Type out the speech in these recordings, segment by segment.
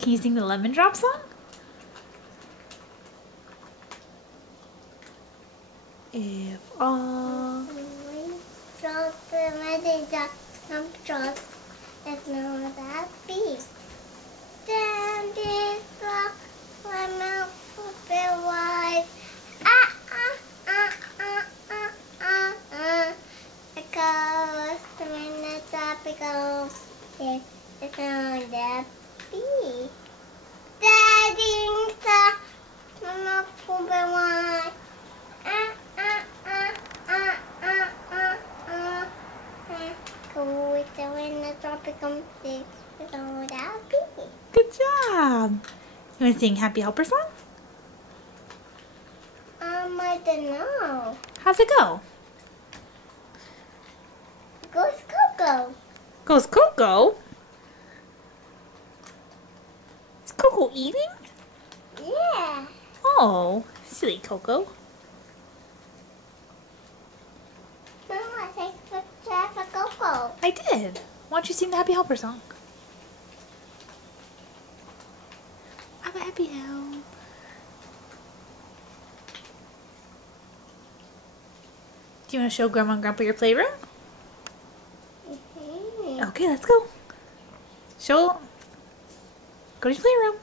Can you sing the Lemon Drop song? If all Drop the lemon drop, drop, it's not that big. Then this my mouth will be wide. Ah, ah, ah, ah, ah, ah, ah. It goes to the top, it goes. It's not that big. Standing up, my mouth will be wide. Ah, ah, ah, ah, ah, ah, ah. Go with the wind, the tropical sea. It's not that big. good job. You want to sing Happy Helper song? I don't know. How's it go? Goes Coco. Goes Coco. Is Coco eating? Yeah. Oh, silly Coco. Mama, take the chair for Coco. I did. Why don't you sing the Happy Helper song? I'm a happy help. Do you want to show Grandma and Grandpa your playroom? Okay, let's go. Show. Go to your playroom.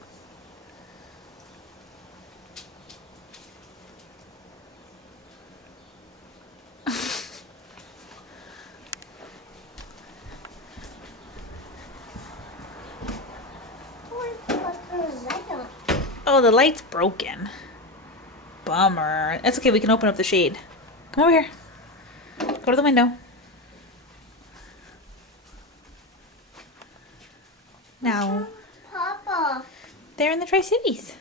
Oh, the light's broken. Bummer. That's okay, we can open up the shade. Come over here. Go to the window. Now, Papa. they're in the Tri-Cities.